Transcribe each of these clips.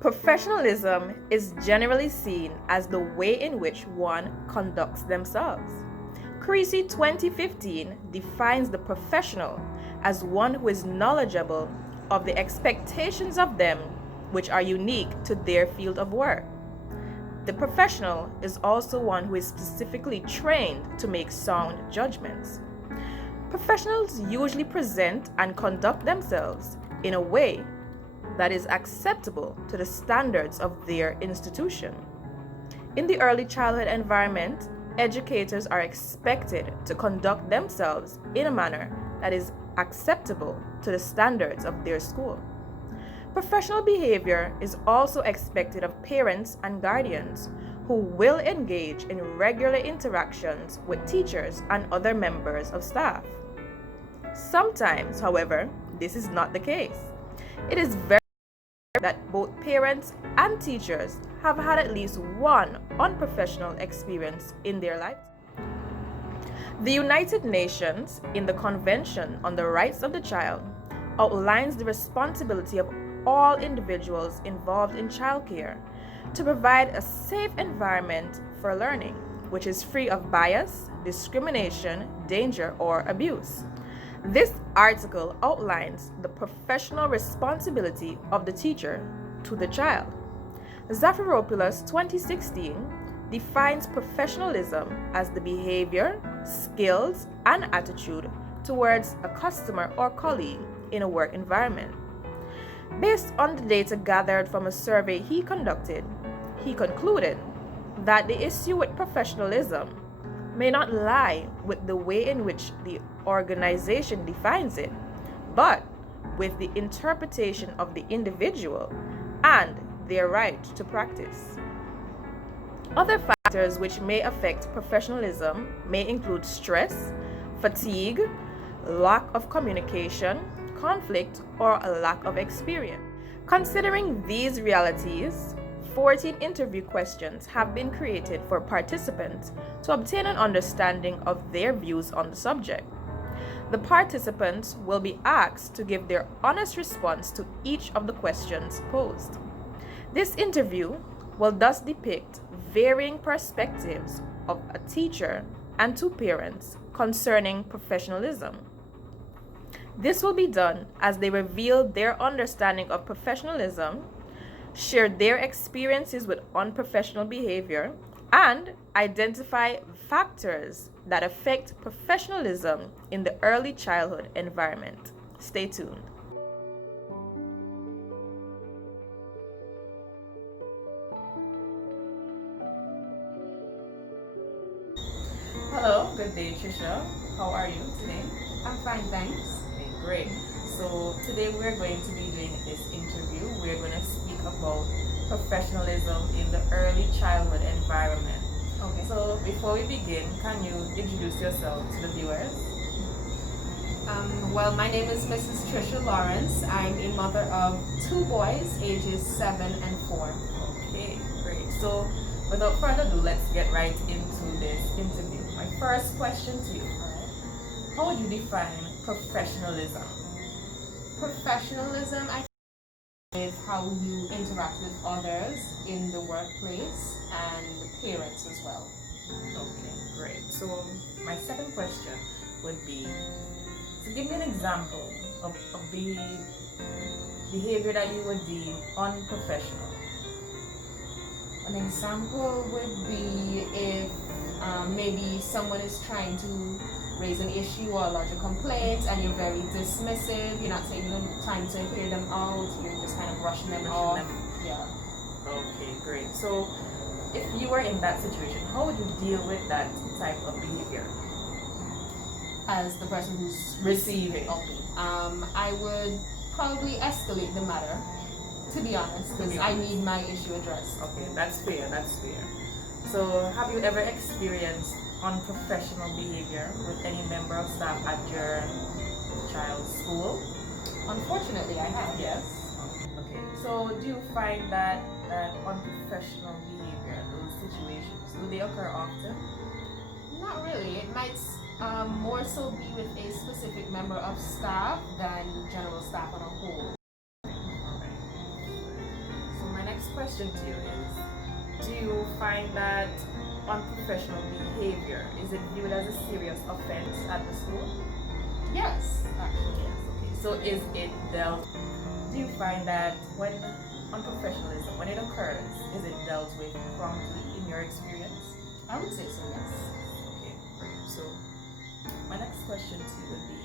Professionalism is generally seen as the way in which one conducts themselves. Creasy 2015 defines the professional as one who is knowledgeable of the expectations of them which are unique to their field of work. The professional is also one who is specifically trained to make sound judgments. Professionals usually present and conduct themselves in a way that is acceptable to the standards of their institution. In the early childhood environment, educators are expected to conduct themselves in a manner that is acceptable to the standards of their school. Professional behavior is also expected of parents and guardians who will engage in regular interactions with teachers and other members of staff. Sometimes, however, this is not the case. It is very rare that both parents and teachers have had at least one unprofessional experience in their life. The United Nations, in the Convention on the Rights of the Child, outlines the responsibility of all individuals involved in childcare to provide a safe environment for learning, which is free of bias, discrimination, danger, or abuse. This article outlines the professional responsibility of the teacher to the child. Zafiropoulos 2016 defines professionalism as the behavior, skills, and attitude towards a customer or colleague in a work environment. Based on the data gathered from a survey he conducted, he concluded that the issue with professionalism may not lie with the way in which the organization defines it, but with the interpretation of the individual and their right to practice. Other factors which may affect professionalism may include stress, fatigue, lack of communication, conflict, or a lack of experience. Considering these realities, 14 interview questions have been created for participants to obtain an understanding of their views on the subject. The participants will be asked to give their honest response to each of the questions posed. This interview will thus depict varying perspectives of a teacher and two parents concerning professionalism. This will be done as they reveal their understanding of professionalism, share their experiences with unprofessional behavior, and identify factors that affect professionalism in the early childhood environment. Stay tuned. Hello, good day, Trisha. How are you today? I'm fine, thanks. Okay, great. So today we're going to be doing this interview. We're going to speak about professionalism in the early childhood environment. Okay. So before we begin, can you introduce yourself to the viewers? Well, my name is Mrs. Trisha Lawrence. I'm a mother of two boys, ages 7 and 4. Okay, great. So without further ado, let's get right into this interview. My first question to you, how would you define professionalism? Professionalism, I think, is how you interact with others in the workplace and the parents as well. Okay, great. So my second question would be, so give me an example of the behavior that you would deem unprofessional. An example would be if maybe someone is trying to raise an issue or lodge a complaint and you're very dismissive, you're not taking the time to hear them out, you're just kind of brushing them off. Yeah. Okay, great. So if you were in that situation, how would you deal with that type of behavior? As the person who's Receiving. Okay. I would probably escalate the matter, to be honest, because I need my issue addressed. Okay, that's fair, that's fair. So have you ever experienced unprofessional behavior with any member of staff at your child's school? Unfortunately, I have. Yes. Okay. So do you find that unprofessional behavior, those situations, do they occur often? Not really. It might more so be with a specific member of staff than general staff on a whole. So my next question to you is, do you find that unprofessional behavior, is it viewed as a serious offense at the school? Yes, actually. Yes, okay. So is it dealt, do you find that when unprofessionalism, when it occurs, is it dealt with promptly in your experience? I would say so, yes. Okay, great. So my next question to you would be,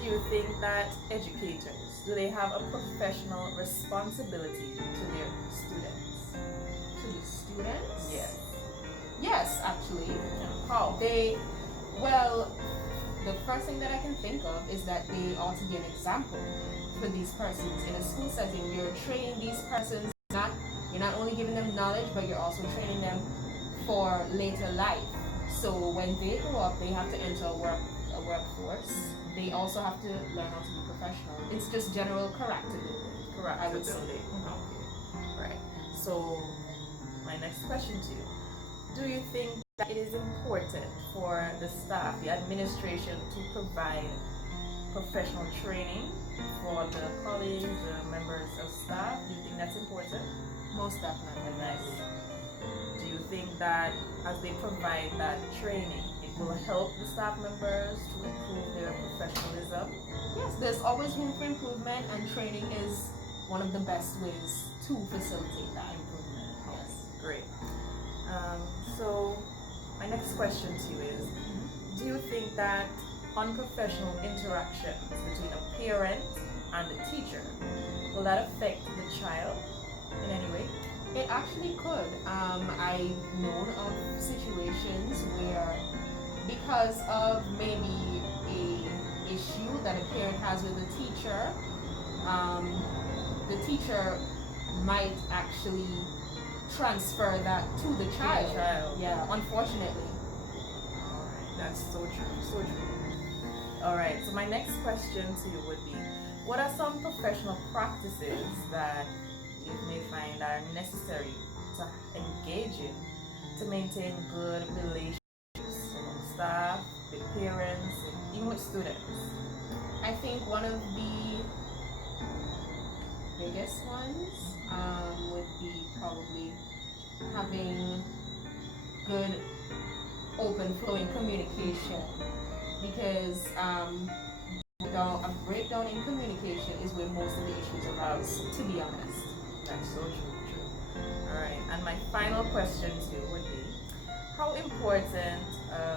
do you think that educators, do they have a professional responsibility to their students? To the students? Yes. Yes, actually. How? Well, the first thing that I can think of is that they ought to be an example for these persons. In a school setting, you're training these persons, you're not only giving them knowledge, but you're also training them for later life. So when they grow up, they have to enter a workforce. They also have to learn how to be professional. It's just general character building. Correct. I would say. Okay. Right. So my next question to you. Do you think that it is important for the staff, the administration, to provide professional training for the colleagues, the members of staff? Do you think that's important? Most definitely. Nice. Do you think that as they provide that training, it will help the staff members to improve their professionalism? Yes, there's always room for improvement, and training is one of the best ways to facilitate that improvement. Yes. Great. So my next question to you is, do you think that unprofessional interactions between a parent and a teacher, will that affect the child in any way? It actually could. I've known of situations where, because of maybe a issue that a parent has with a teacher, the teacher might actually transfer that to the child. Yeah, unfortunately. Alright, that's so true, so true. Alright, so my next question to you would be, what are some professional practices that you may find are necessary to engage in to maintain good relationships among staff, with parents, and even with students? I think one of the biggest ones would be probably having good, open, flowing communication, because a breakdown in communication is where most of the issues arise, to be honest. That's so true. Alright, and my final question to you would be, how important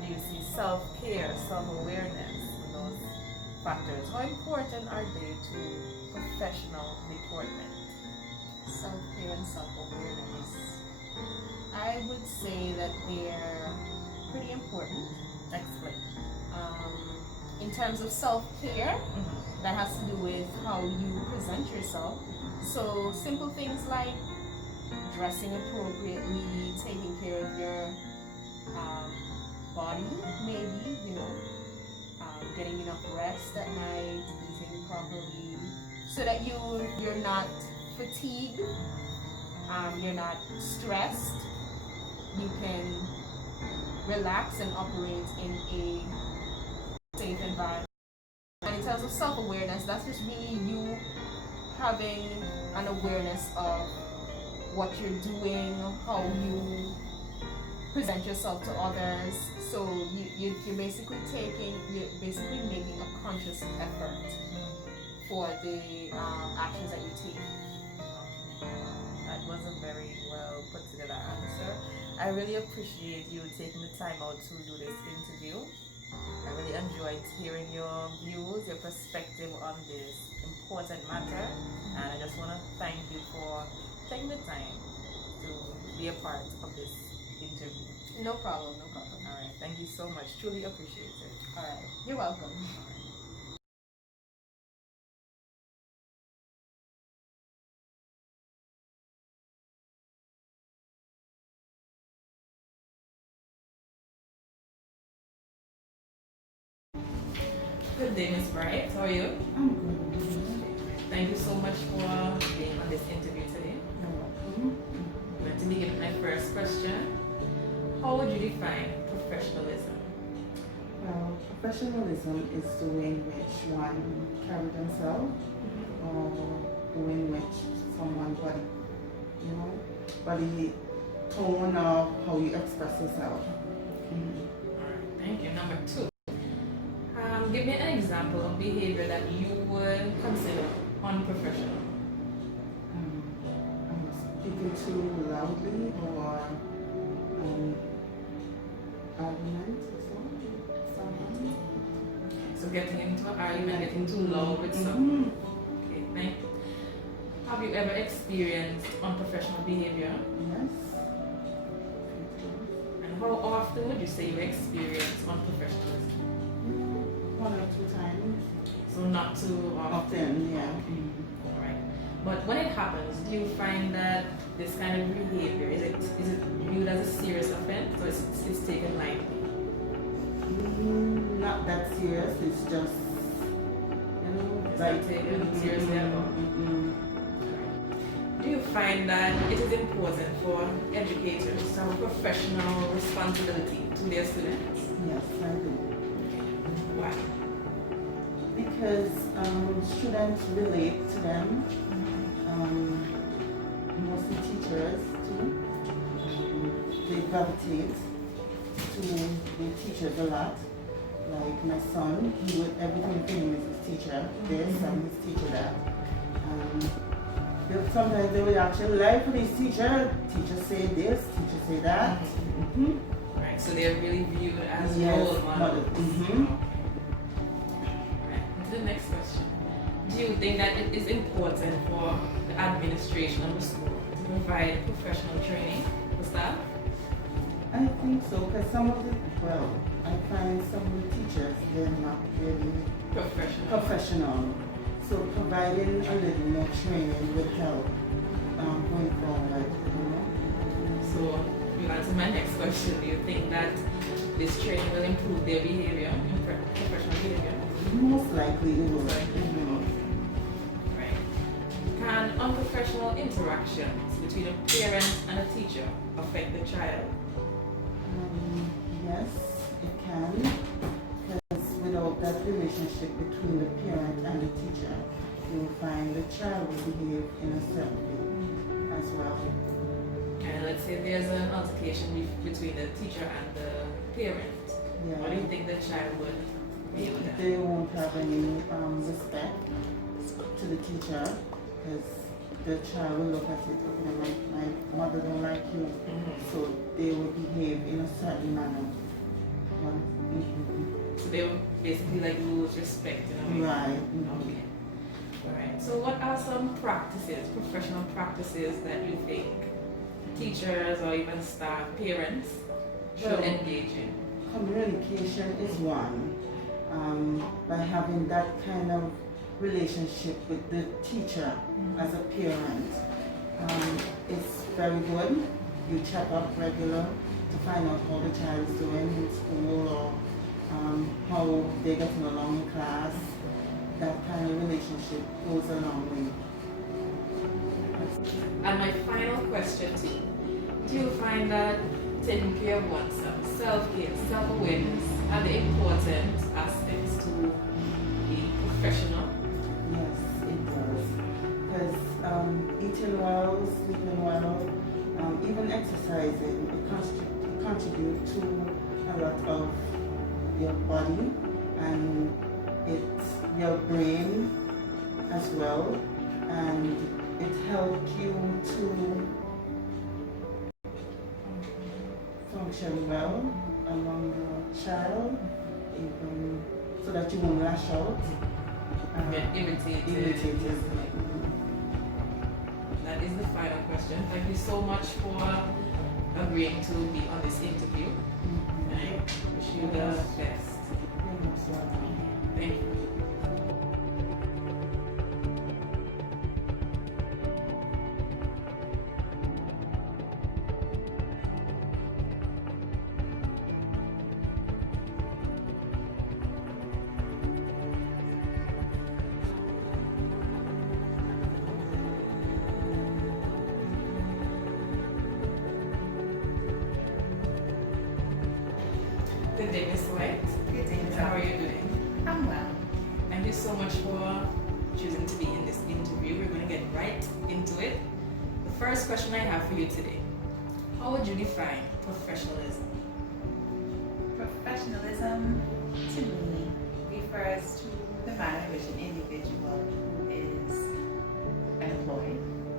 do you see self-care, self-awareness, and those factors, how important are they to professional deportment? Self-care and self-awareness. I would say that they're pretty important. Explain. In terms of self-care, that has to do with how you present yourself. So simple things like dressing appropriately, taking care of your body, maybe, getting enough rest at night, eating properly, so that you're not fatigued, you're not stressed, you can relax and operate in a safe environment. And in terms of self-awareness, that's just really you having an awareness of what you're doing, how you present yourself to others. So you're basically making a conscious effort for the actions that you take. That was a very well put together answer. I really appreciate you taking the time out to do this interview. I really enjoyed hearing your views, your perspective on this important matter, and I just want to thank you for taking the time to be a part of this interview. No problem. Alright, thank you so much. Truly appreciate it. Alright, you're welcome. Good day, Miss Bright. How are you? I'm good. Thank you so much for being on this interview today. You're welcome. I'm going to begin with my first question. How would you define professionalism? Well, professionalism is the way in which one carries themselves or the way in which someone body you know, body tone of how you express yourself. Alright, thank you. Number 2. Give me an example of behavior that you would consider unprofessional. Speaking too loudly or argument or something. So getting into an argument, getting too loud with someone. Mm-hmm. Okay, thank you. Have you ever experienced unprofessional behavior? Yes. And how often would you say you experience unprofessionalism? 1 or 2 times. So not too often. Often, yeah. Alright. But when it happens, do you find that this kind of behavior, is it viewed as a serious offense or it's taken lightly? Not that serious, it's just, you know, It's not taken seriously at all. Do you find that it is important for educators to have a professional responsibility to their students? Yes, I do. Why? Because students relate to them, mostly teachers too. They gravitate to the teachers a lot. Like my son, he would everything for him is his teacher this and his teacher that. Sometimes they would actually lie for this teacher. Teacher say this, teacher say that. Right, so they're really viewed as Yes, role models. model. Right, to the next question. Do you think that it is important for the administration of the school to provide professional training for staff? I think so, because I find some of the teachers, they're not really professional. So providing a little more training would help going forward, you know. So you answer my next question. Do you think that this training will improve their behavior, professional behavior? Most likely it will. Right. Can unprofessional interactions between a parent and a teacher affect the child? Yes, it can. Because without that relationship between the parent and the teacher, you will find the child will behave in a certain way as well. And let's say there's an altercation between the teacher and the parent. Yeah. What do you think the child would be with that? They won't have any respect to the teacher because the child will look at it, okay, my mother don't like you, so they will behave in a certain manner. So they will basically like lose respect, you know? Right. Okay. Alright. So what are some practices, professional practices that you think teachers or even staff, parents should engage in? Communication is one. By having that kind of relationship with the teacher as a parent, it's very good. You check up regular to find out how the child is doing in school or how they're getting along in class. That kind of relationship goes a long way. And my final question to you, do you find that taking care of oneself, self-care, self-awareness are the important aspects to being professional? Yes, it does. Because eating well, sleeping well, even exercising, it contributes to a lot of your body and it's your brain as well, and it helps you to function well among your child, even so that you won't lash out. Get irritated. That is the final question. Thank you so much for agreeing to be on this interview. I wish you the best. Thank you. Good day, Ms. White. Good day, How are you doing? I'm well. Thank you so much for choosing to be in this interview. We're going to get right into it. The first question I have for you today. How would you define professionalism? Professionalism, to me, refers to the manner in which an individual who is employed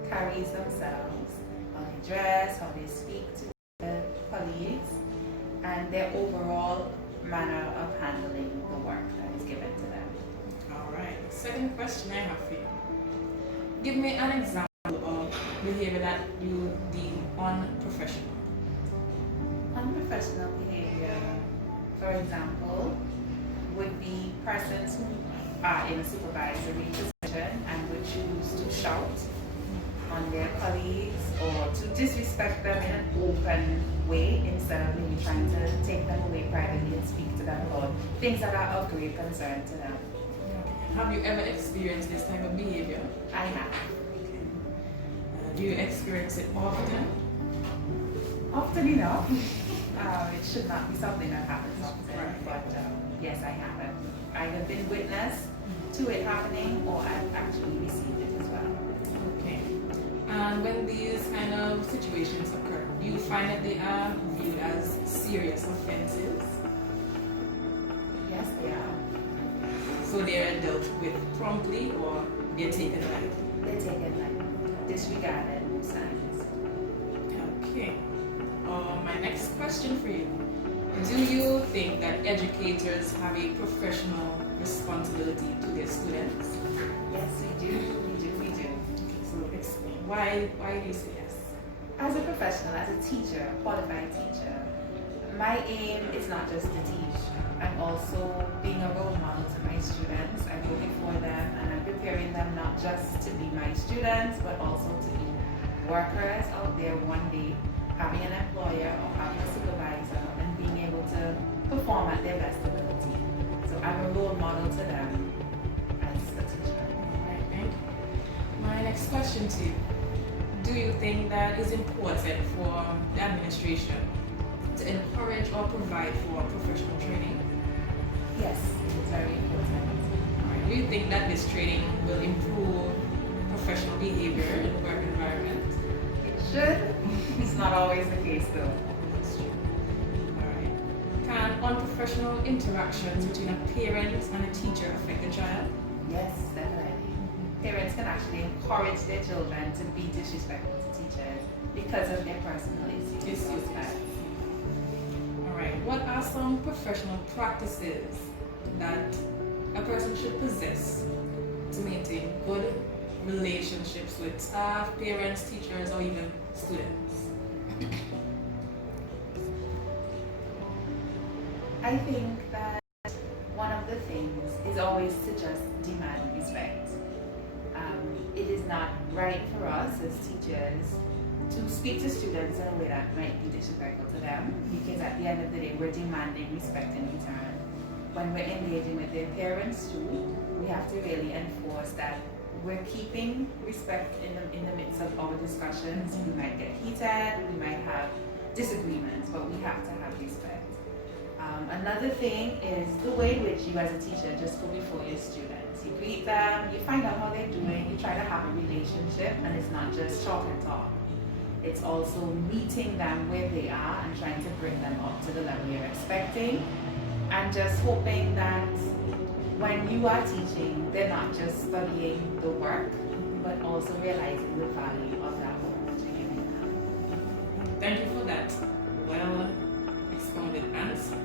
carries themselves, how they dress, how they speak to their colleagues, and their overall manner of handling the work that is given to them. All right. Second question I have for you. Give me an example of behavior that you deem unprofessional. Unprofessional behavior, for example, would be persons who are in a supervisory position and would choose to shout on their colleagues or to disrespect them in an open way instead of maybe trying to take them away privately and speak to them about things that are of great concern to them. Have you ever experienced this type of behavior? I have. Do you experience it often? Often enough. It should not be something that happens often, Right. but yes, I have it. I have been witness to it happening, or I've actually received it as well. Okay. And when these kind of situations occur, do you find that they are viewed as serious offenses? Yes, they are. So they are dealt with promptly or they're taken lightly? They're taken like disregarded most times. Okay. My next question for you. Do you think that educators have a professional responsibility to their students? Yes, we do. We do. So explain. Why do you say yes? As a professional, as a teacher, a qualified teacher, my aim is not just to teach. I'm also being a role model to my students. I go before them and I'm preparing them not just to be my students, but also to be workers out there one day, having an employer or having a supervisor and being able to perform at their best ability. So I'm a role model to them as a teacher. Alright, thank you. My next question to you. Do you think that is important for the administration to encourage or provide for professional training? Yes, it's very important. Alright, do you think that this training will improve professional behavior in the work environment? It should. It's not always the case though. That's true. Alright. Can unprofessional interactions between a parent and a teacher affect the child? Yes, definitely. Parents can actually encourage their children to be disrespectful to teachers because of their personal issues. Alright, what are some professional practices that a person should possess to maintain good relationships with staff, parents, teachers, or even students? I think that one of the things is always to just demand respect. It is not right for us as teachers to speak to students in a way that might be disrespectful to them, because at the end of the day, we're demanding respect in return. When we're engaging with their parents too, we have to really enforce that we're keeping respect in the midst of our discussions. We might get heated, we might have disagreements, but we have to have respect. Another thing is the way in which you as a teacher just go before your students. You greet them, you find out how they're doing, you try to have a relationship, and it's not just talk and talk. It's also meeting them where they are and trying to bring them up to the level you're expecting, and just hoping that when you are teaching, they're not just studying the work, but also realizing the value of that work that you're giving them. Thank you for that well expounded answer.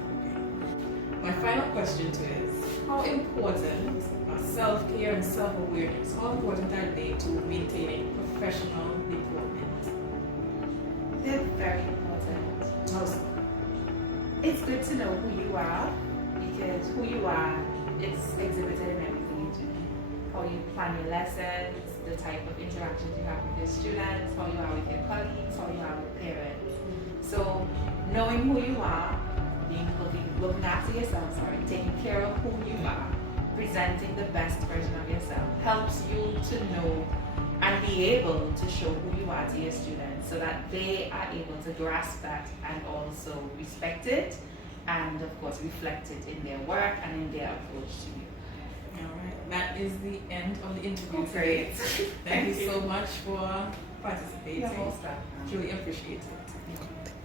My final question to you is, how important are self-care and self-awareness? How important are they to maintaining professional development? They're very important. How so? It's good to know who you are, because who you are, it's exhibited in everything you do. How you plan your lessons, the type of interactions you have with your students, how you are with your colleagues, how you are with parents. So knowing who you are, looking after yourself, taking care of who you are, presenting the best version of yourself helps you to know and be able to show who you are to your students so that they are able to grasp that and also respect it, and of course reflect it in their work and in their approach to you. All right, that is the end of the interview. Great. Thank you so much for participating. You're most welcome. Truly appreciate it.